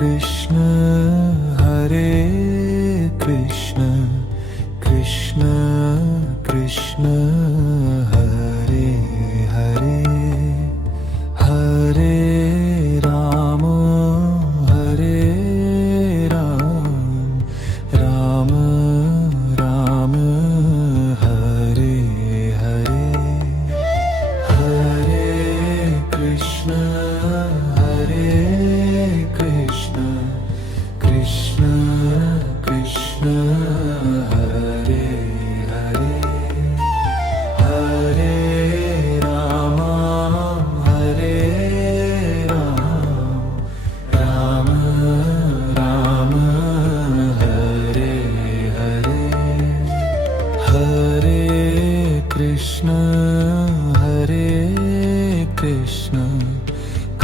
Krishna Hare Krishna Krishna Krishna Hare Hare Hare Ram Hare Ram Ram Ram Hare Hare Hare Krishna Hare Krishna Krishna Krishna Hare Hare Hare Ram Hare Ram Ram Ram Hare Hare Hare Krishna Hare Krishna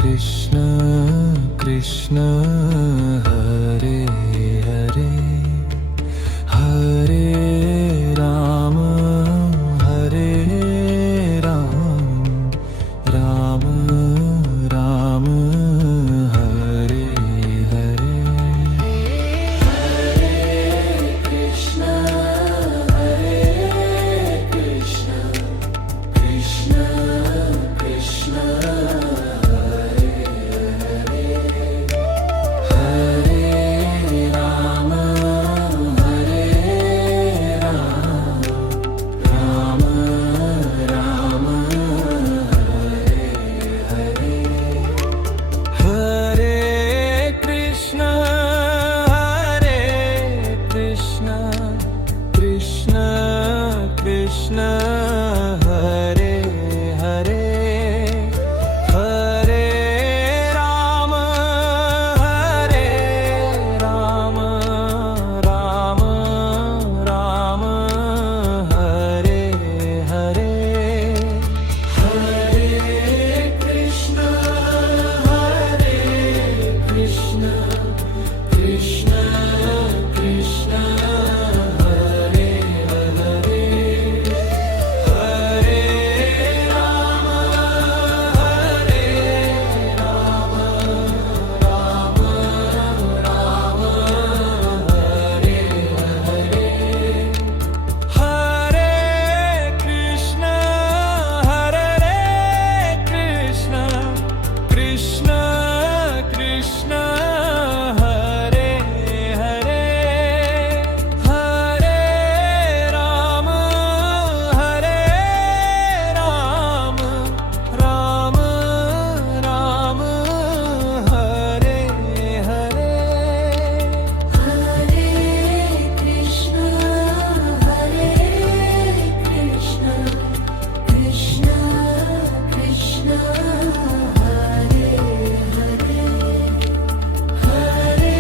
Krishna Krishna Hare Hare Hare Ram Hare Ram Ram Ram Hare Hare Hare Krishna Hare Krishna Krishna Krishna Hare Hare Hare Ram Hare Ram Ram Ram Hare Hare Hare Krishna Hare Krishna Krishna Krishna Hare Hare Hare Ram Hare Ram Ram Ram Hare Hare Hare Krishna Hare Krishna Krishna Krishna Hare Hare Hare Ram Hare Ram Ram Ram Hare Hare Hare Krishna Hare Krishna Krishna Krishna Hare Hare Hare Ram Hare Ram Ram Ram Hare Hare Hare Krishna Hare Krishna Krishna Krishna Hare Hare Hare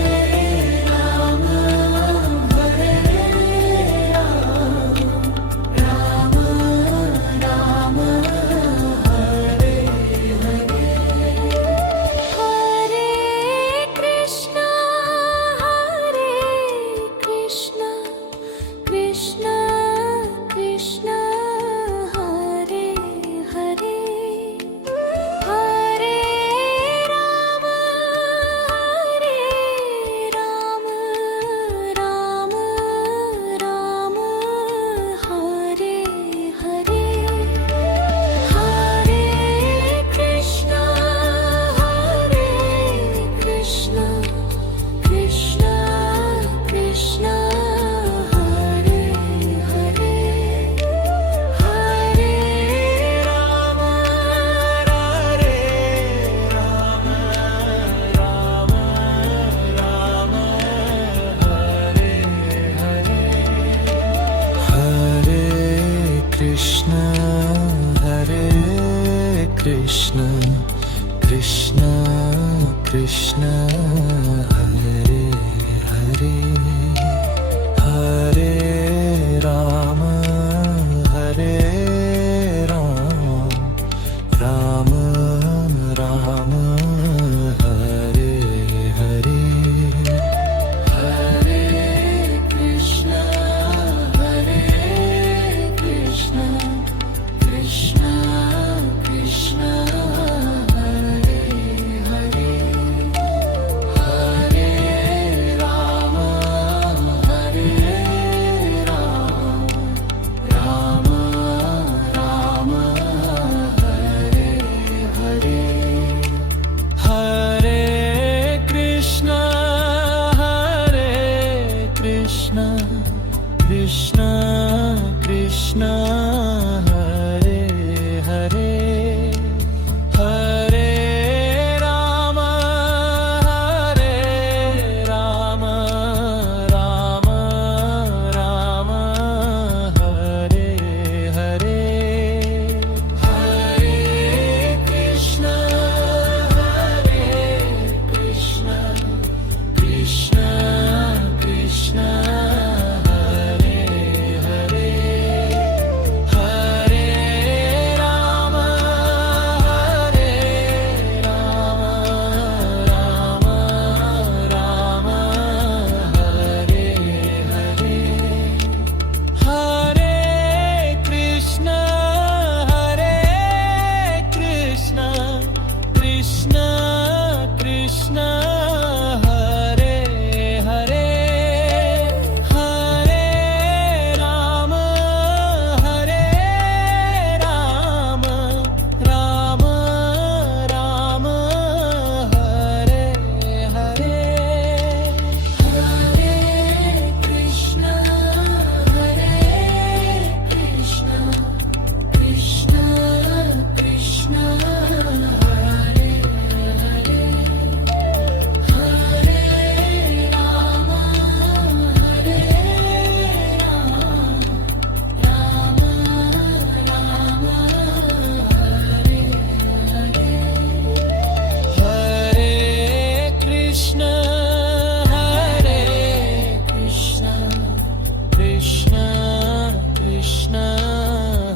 Ram Hare Ram Ram Ram Hare Hare Hare Krishna Hare Krishna Krishna Krishna Hare Hare Hare Ram Hare Ram Ram Ram Hare Hare Hare Krishna Hare Krishna Krishna Krishna Hare Hare Hare Ram Hare Ram Ram Ram Hare Hare Hare Krishna Hare Krishna Krishna Krishna Hare Hare Hare Ram Hare Ram Ram Ram Hare Hare Hare Krishna Hare Krishna Krishna Krishna Hare Hare Hare Krishna Krishna Hare Hare Hare Rama Hare Rama Rama Rama Hare Hare Hare Krishna Hare Krishna Krishna Krishna Hare Hare Hare Rama Hare Rama Rama Rama Hare Hare Hare Krishna Hare Krishna Krishna Krishna Hare Hare Hare Rama Hare Rama Rama Rama Hare Hare Hare Krishna Hare Krishna Krishna Krishna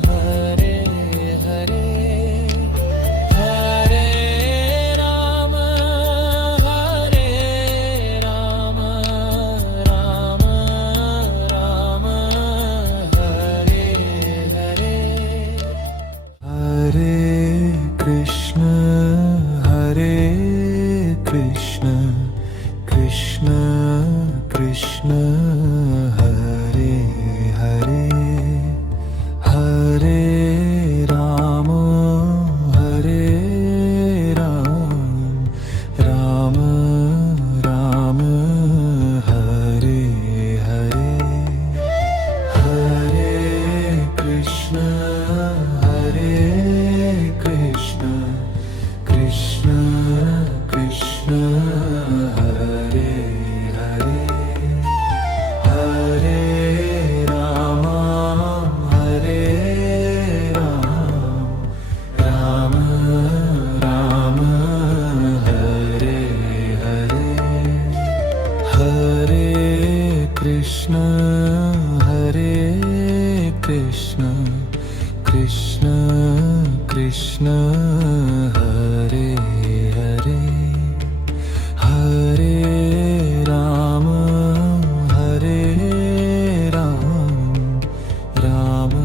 Hare Hare Hare Rama Hare Rama Rama Hare Hare Hare Krishna Hare Krishna Krishna Krishna Hare Hare Hare Rama Hare Rama Rama Rama Hare Hare Hare Krishna Hare Krishna Krishna Krishna Hare Hare Hare Rama Hare Rama Rama Rama Hare Hare Hare Krishna Hare Krishna Krishna Krishna Hare Hare Hare Rama Hare Rama Rama Rama Hare Hare Hare Krishna Hare Krishna Krishna Krishna Hare Hare Hare Rama Hare Rama Rama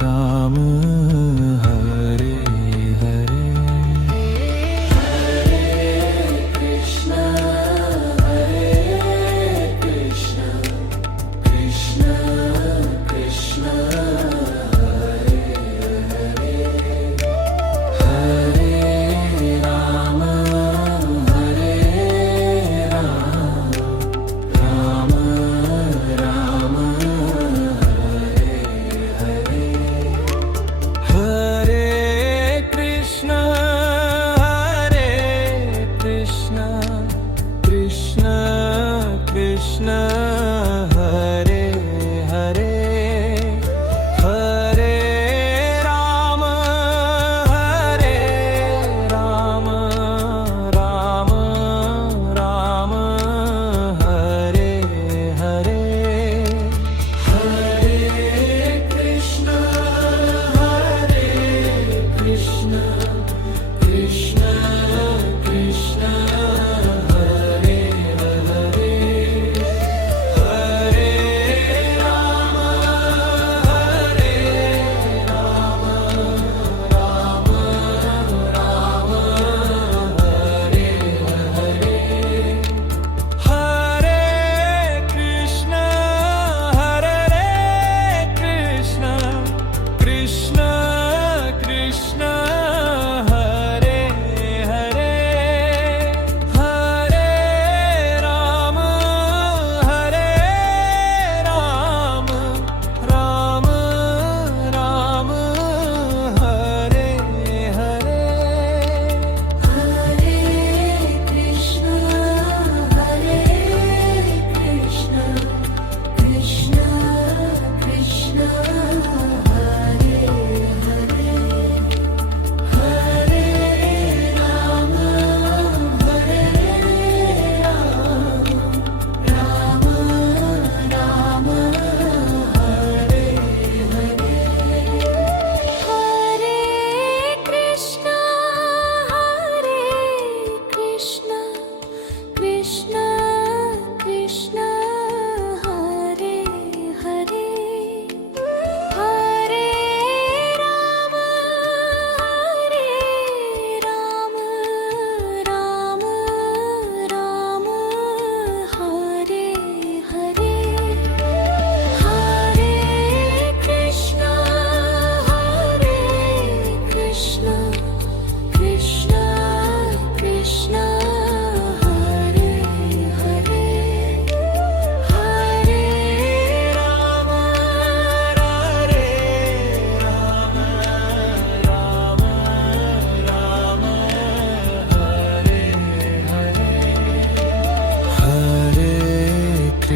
Rama Hare Hare Krishna Hare Krishna Krishna Krishna Hare Hare Hare Rama Hare Rama Rama Hare Hare Hare Krishna Hare Krishna Krishna Krishna Hare Hare Hare Rama Hare Rama Rama Rama Hare Hare Hare Krishna Hare Krishna Krishna Krishna Hare Hare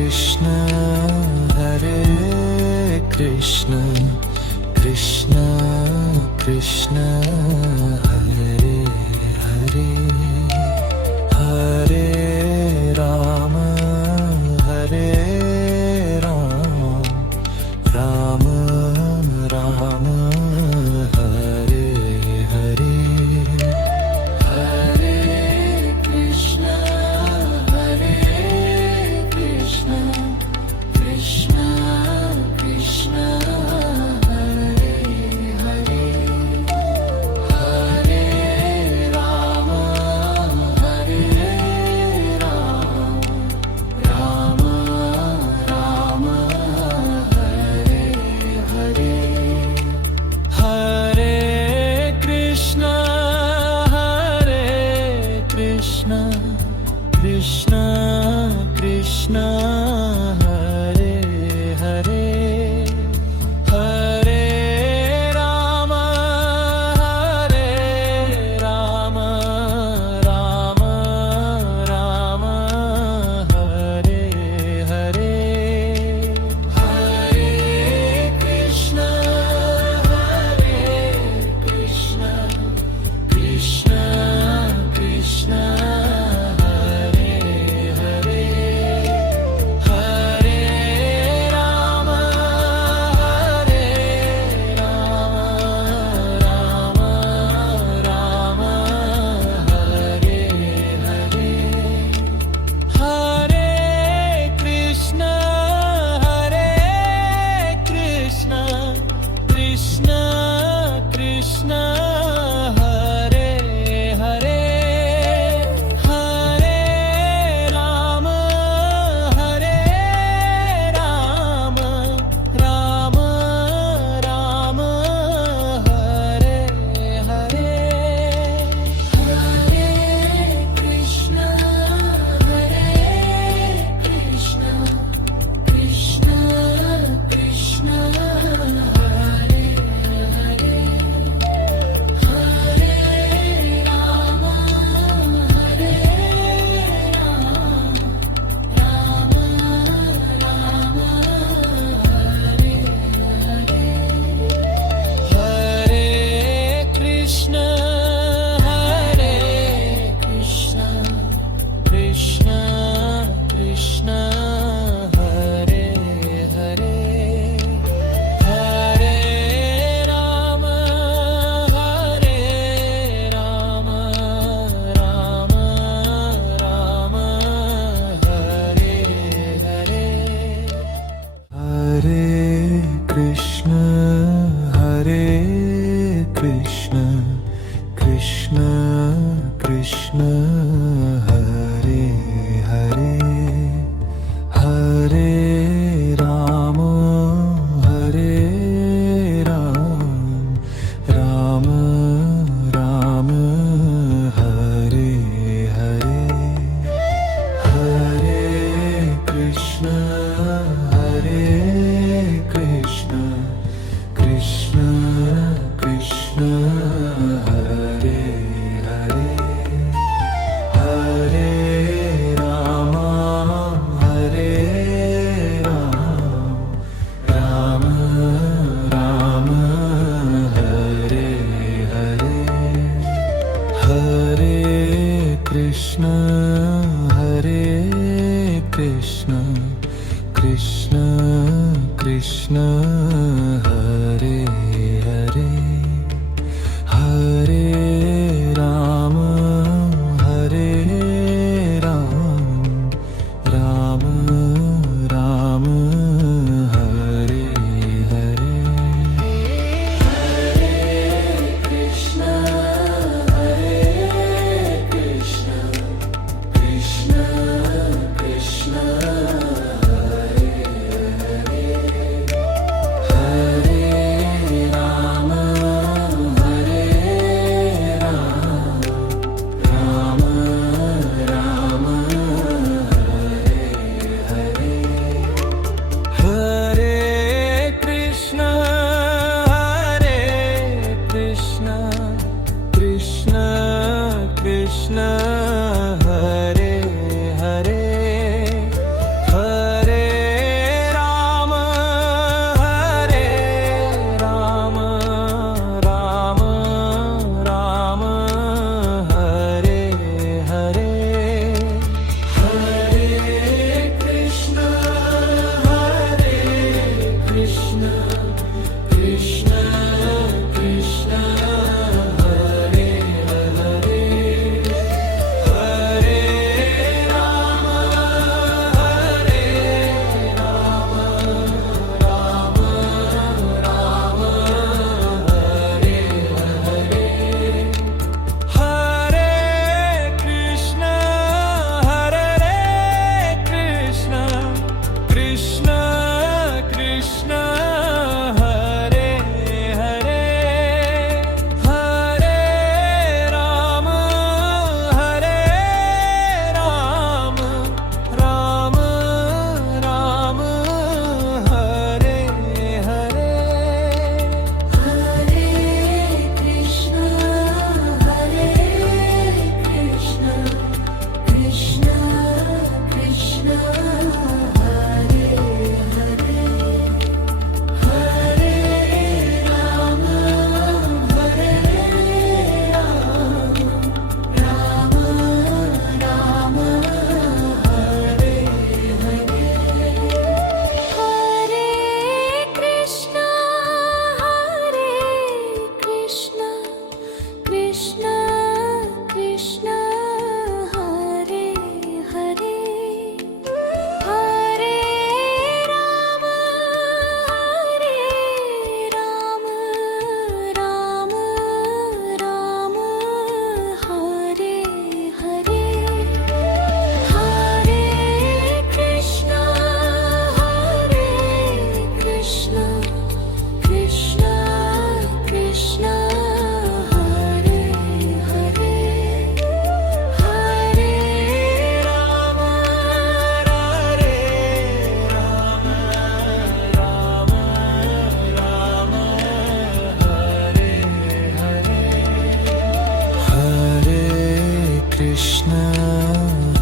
Krishna Hare Krishna Krishna Krishna Hare Hare Hare Ram Hare Ram Ram Ram Hare Hare Hare Krishna Krishna Krishna Hare Hare Hare Ram Ram Ram Hare Hare Hare Krishna Krishna Krishna Hare Hare Hare Ram Ram Ram Hare Hare Hare Krishna Krishna Krishna Hare Hare Hare Ram Ram Ram Hare Hare Hare Krishna Krishna Krishna Hare Hare Hare Ram Ram Ram Hare Hare Hare Krishna Krishna Krishna Hare Hare Hare Ram Ram Ram Hare Hare Hare Krishna Krishna Krishna Hare Hare Hare Ram Ram Ram Hare Hare Hare Krishna Krishna Krishna Hare Hare Hare Ram Ram Ram Hare Hare Hare Krishna Krishna Krishna Hare Hare Hare Ram Ram Ram Hare Hare Hare Krishna Krishna Krishna Hare Hare Hare Ram Ram Ram Hare Hare Hare Krishna Krishna Krishna Hare Hare Hare Ram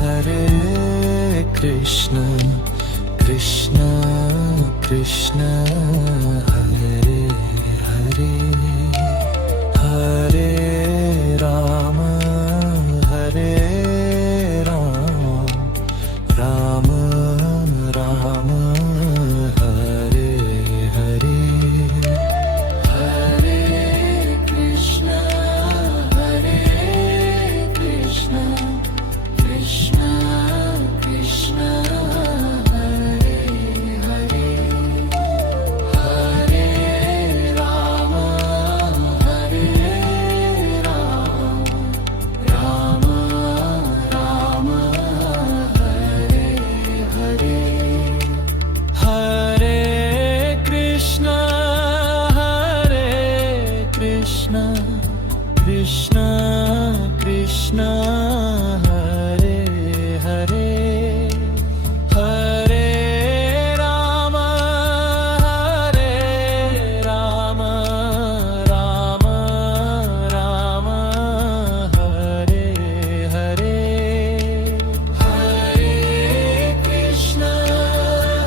Hare Krishna Krishna Krishna Hare Hare Hare Rama Hare Rama Rama Rama Hare Hare Hare Krishna, Hare Krishna, Krishna Krishna, Hare Hare, Hare Rama, Hare Rama, Rama Rama, Hare Hare. Hare Krishna Hare Krishna Krishna Krishna Hare Hare Hare Rama Hare Rama Rama Rama Hare Hare Hare Krishna,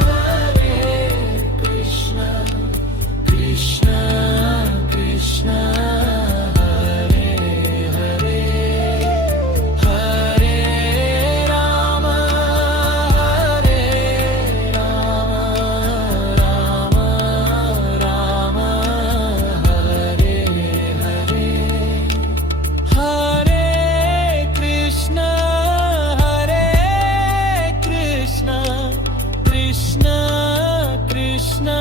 Hare Krishna, Krishna Krishna, Hare Hare, Hare Rama, Hare Rama, Rama Rama, Hare Hare. Hare Krishna Hare Krishna Krishna Krishna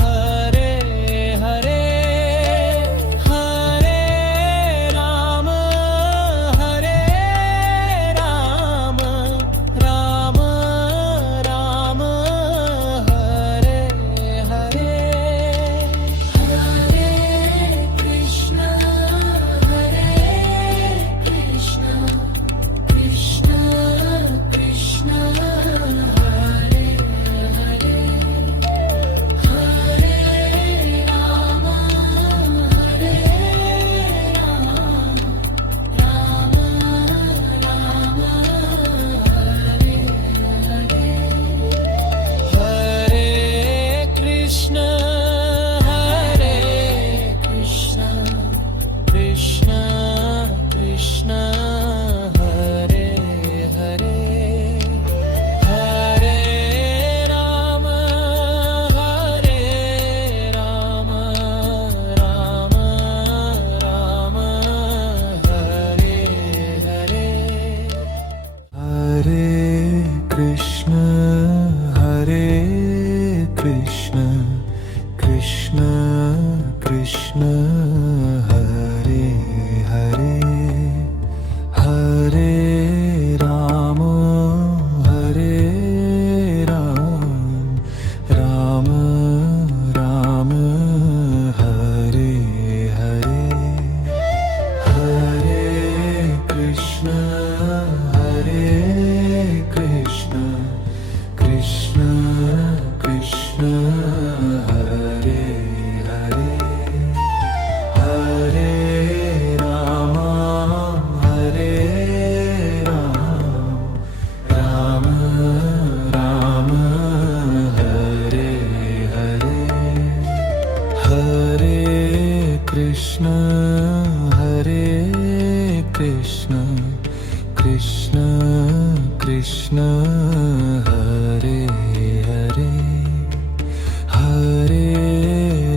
Hare Hare Hare Rama Hare Rama Rama Rama Hare Hare Hare Krishna, Hare Krishna, Krishna Krishna, Hare Hare, Hare Rama, Hare Rama, Rama Rama, Hare Hare. Hare Krishna Hare Krishna Krishna Krishna Hare Hare Hare Rama Hare Rama Rama Rama Hare Hare Hare Krishna Hare Krishna Krishna Krishna Hare Hare Hare Rama Hare Rama Rama Rama Hare Hare Hare Krishna Hare Krishna Krishna Krishna Hare Hare Hare Rama Hare Rama Rama Rama Hare Hare Hare Krishna Hare Krishna Krishna Krishna Hare Hare Hare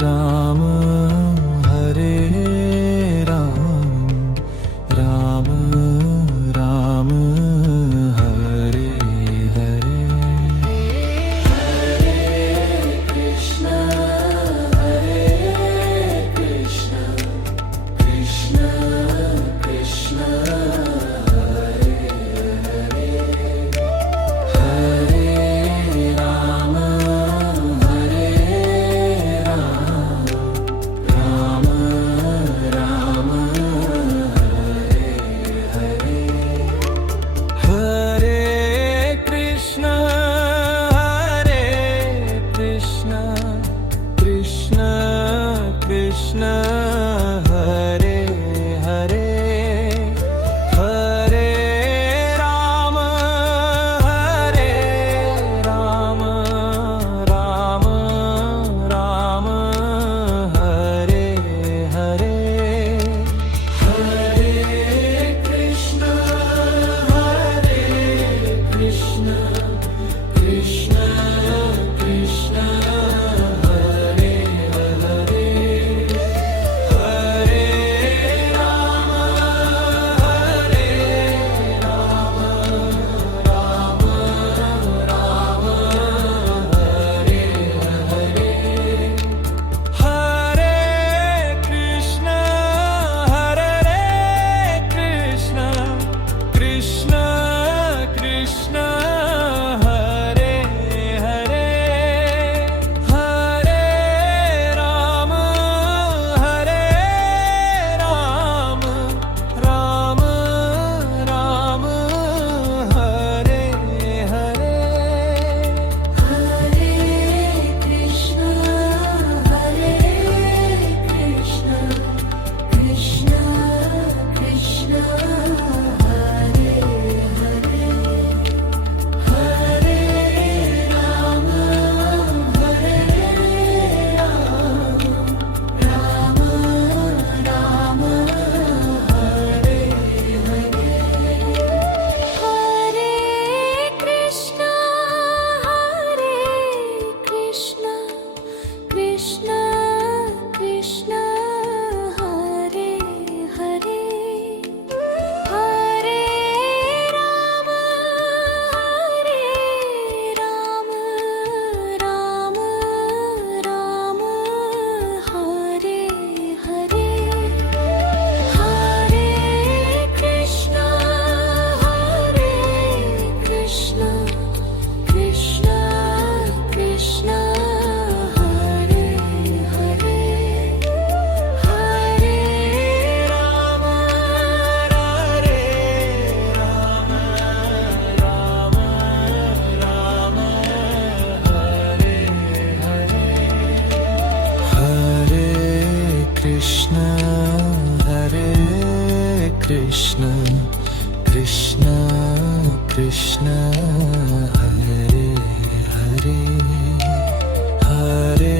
Rama Hare Rama Rama Rama Hare Hare Krishna, Hare Krishna, Krishna Krishna, Hare Hare, Hare Rama, Hare Krishna Krishna Hare Hare Hare Ram Hare Ram Ram Ram Hare Hare Hare Krishna Krishna Krishna Hare Hare Hare Ram Ram Ram Hare Hare Hare Krishna Krishna Krishna Hare Hare Hare Ram Ram Ram Hare Hare Hare Krishna Krishna Krishna Hare Hare Hare Ram Ram Ram Hare Hare Hare Krishna Krishna Krishna Hare Hare Hare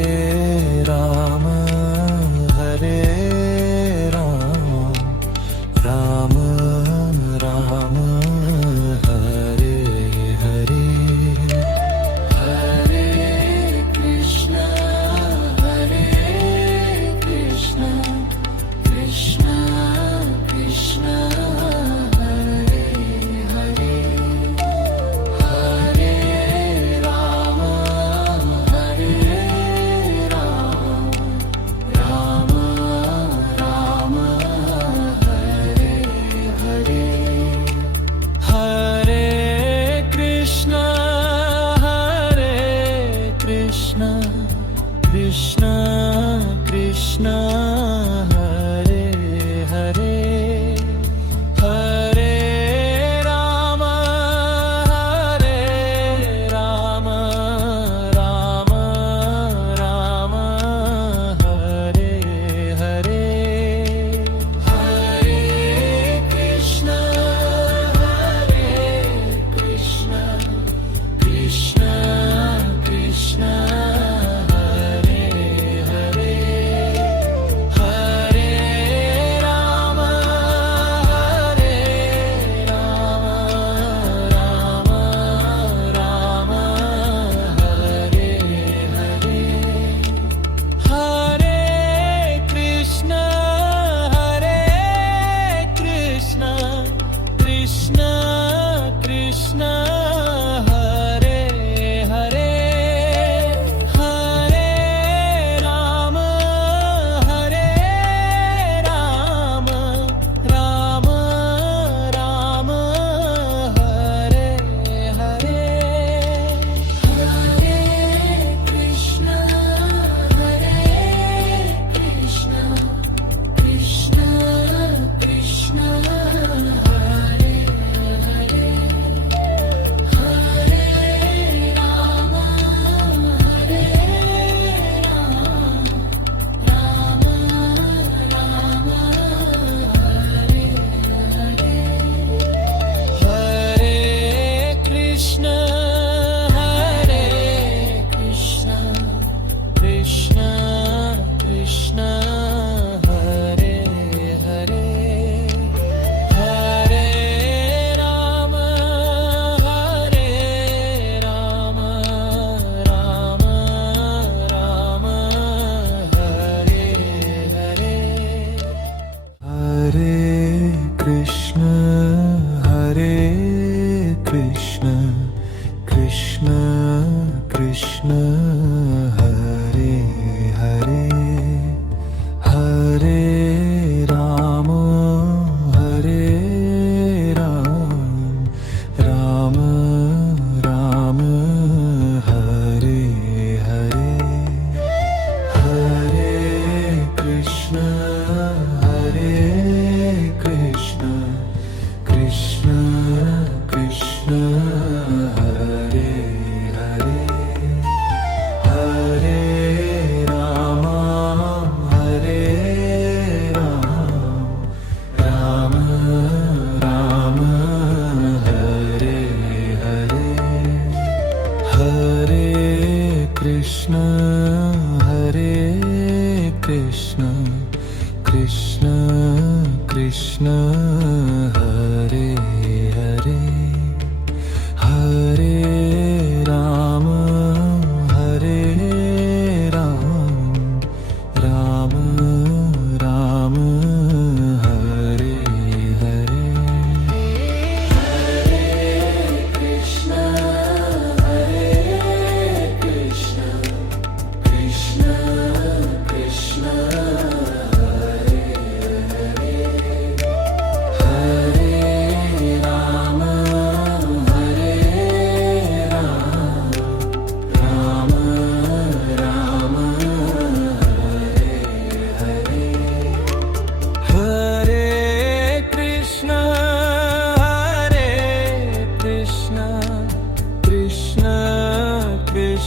Ram Ram Ram Hare Hare Hare Krishna Krishna Krishna Hare Hare Hare Ram Ram Ram Hare Hare Hare Krishna Krishna Krishna Hare Hare Hare Ram Ram Ram Hare Hare Hare Krishna Krishna Krishna Hare Hare Hare Ram Ram Ram Hare Hare Hare Krishna Krishna Krishna Hare Hare Hare Ram Ram Ram Hare Hare Hare Krishna Krishna Krishna Hare Hare Hare Ram Ram Ram Hare Hare Hare Krishna Krishna Krishna Hare Hare Hare Ram Ram Ram Hare Hare Hare Krishna Krishna Krishna Hare Hare Hare Ram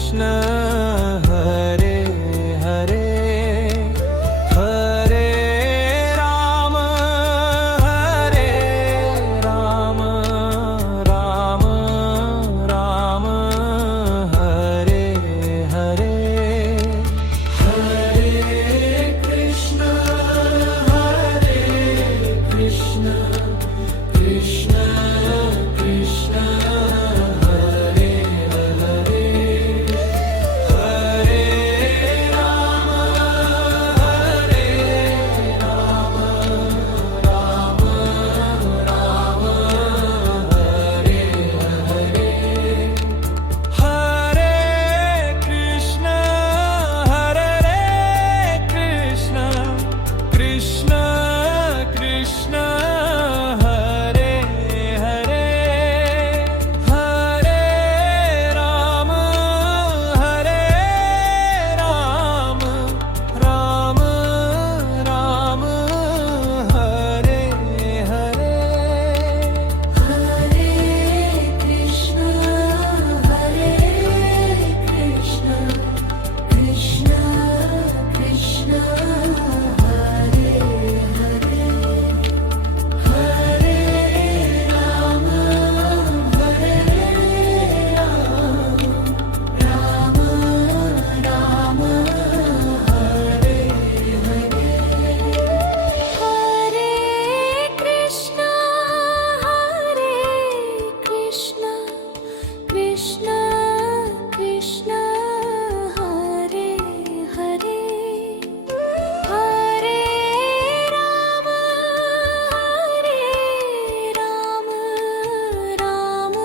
Krishna Hare Hare Hare Ram Hare Ram Ram Ram Hare Hare Hare Krishna Krishna Krishna Krishna Hare Hare Hare Ram Ram Ram Hare Hare Hare Krishna Krishna Krishna Krishna Hare Hare Hare Ram Ram Ram Ram Hare Hare Hare Krishna Krishna Krishna Hare Hare Hare Ram Ram Ram Hare Hare Hare Krishna Krishna Krishna Hare Hare Hare Ram Ram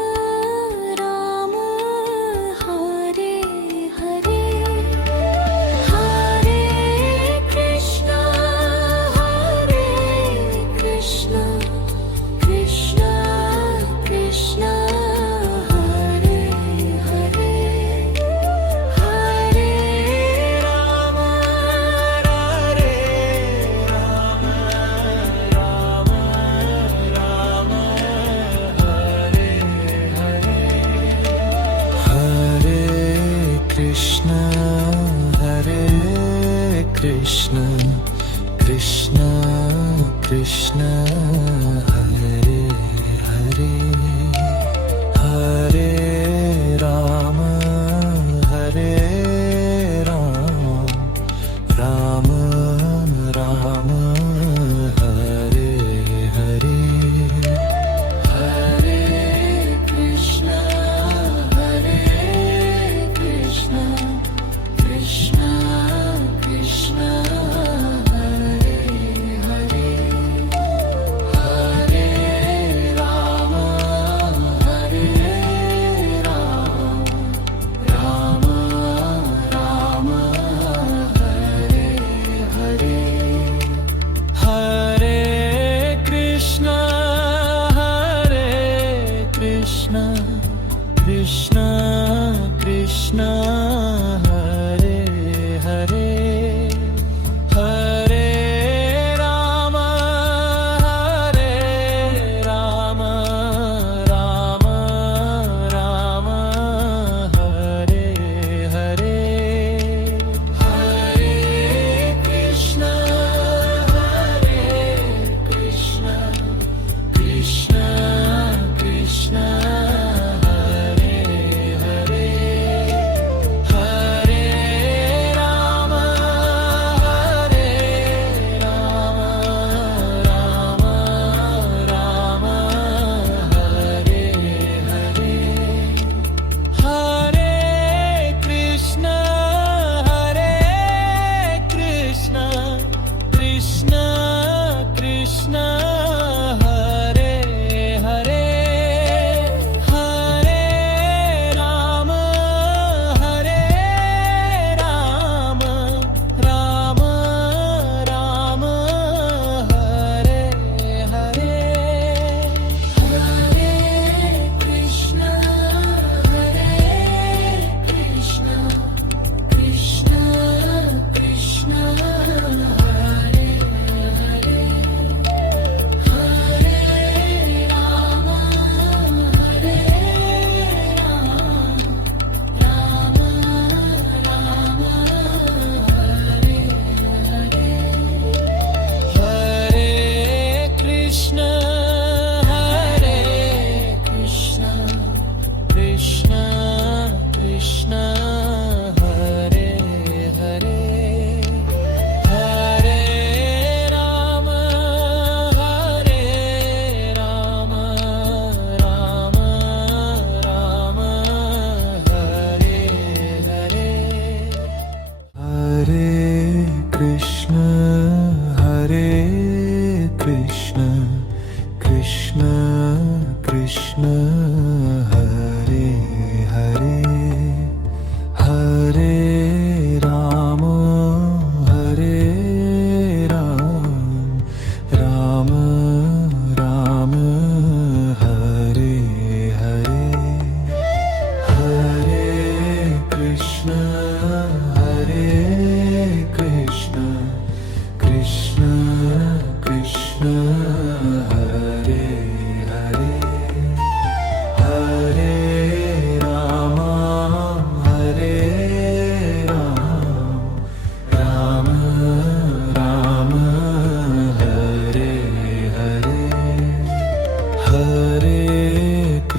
Ram Hare Hare Hare Krishna Krishna Krishna Krishna Hare Hare Hare Ram Ram Hare Hare Hare Krishna Krishna Krishna Krishna Hare Hare Hare Ram Ram Ram Hare Hare Hare Krishna Krishna Krishna Krishna Hare Hare Hare Ram Ram Ram Hare Hare Hare Krishna Krishna Krishna Hare Hare Hare Ram Ram Ram Hare Hare Hare Krishna Krishna Krishna Krishna Hare Hare Hare Ram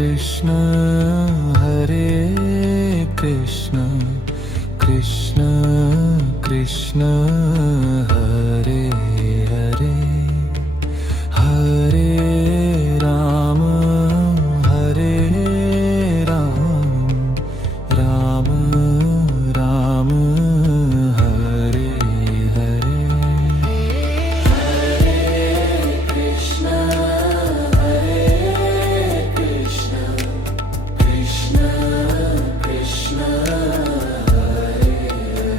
Krishna Hare Krishna Krishna Krishna Hare Hare Hare Ram Hare Ram Ram Ram Hare Hare Krishna Hare Krishna Krishna Krishna Hare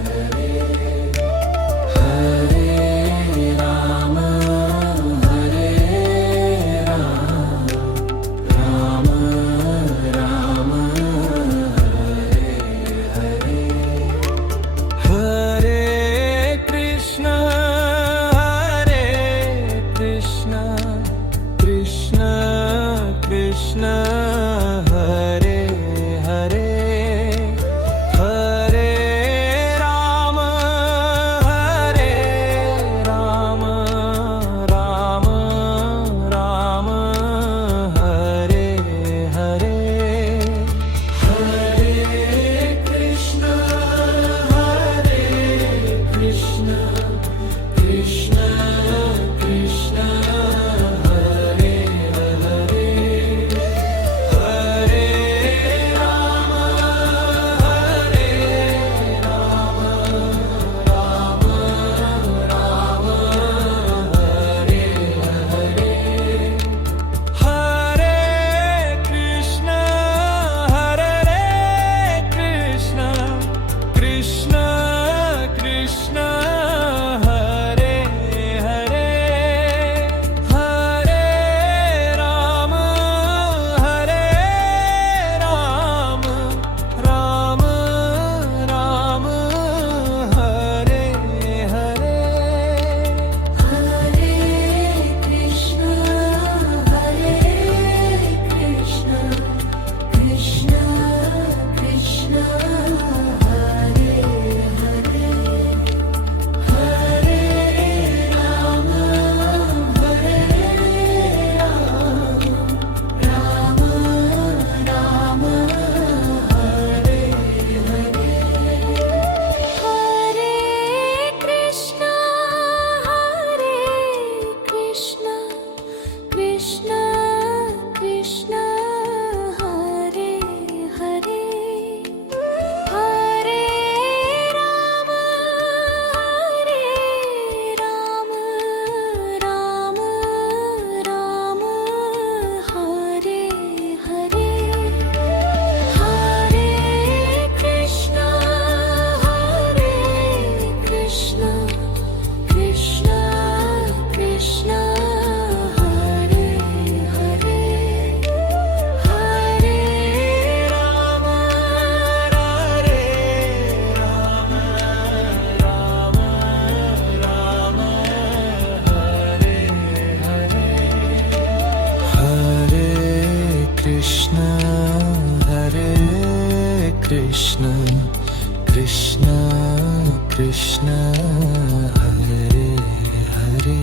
Hare Hare Ram Hare Ram Ram Ram Hare Hare Hare Krishna Krishna Krishna Hare Hare Hare Ram Ram Ram Ram Hare Hare Hare Krishna Krishna Krishna Krishna Hare Hare Hare Ram Ram Ram Hare Hare Hare Krishna Krishna Krishna Hare Hare Hare Ram Ram Ram Hare Hare Hare Krishna Krishna Krishna Krishna Hare Hare Hare Ram Ram Ram Hare Hare Hare Krishna Krishna Krishna Hare Hare Hare Ram Ram Ram Ram Hare Hare Hare Krishna Krishna Krishna Krishna Hare Hare Hare Ram Ram Ram Hare Hare Hare Krishna Krishna Krishna Krishna Hare Hare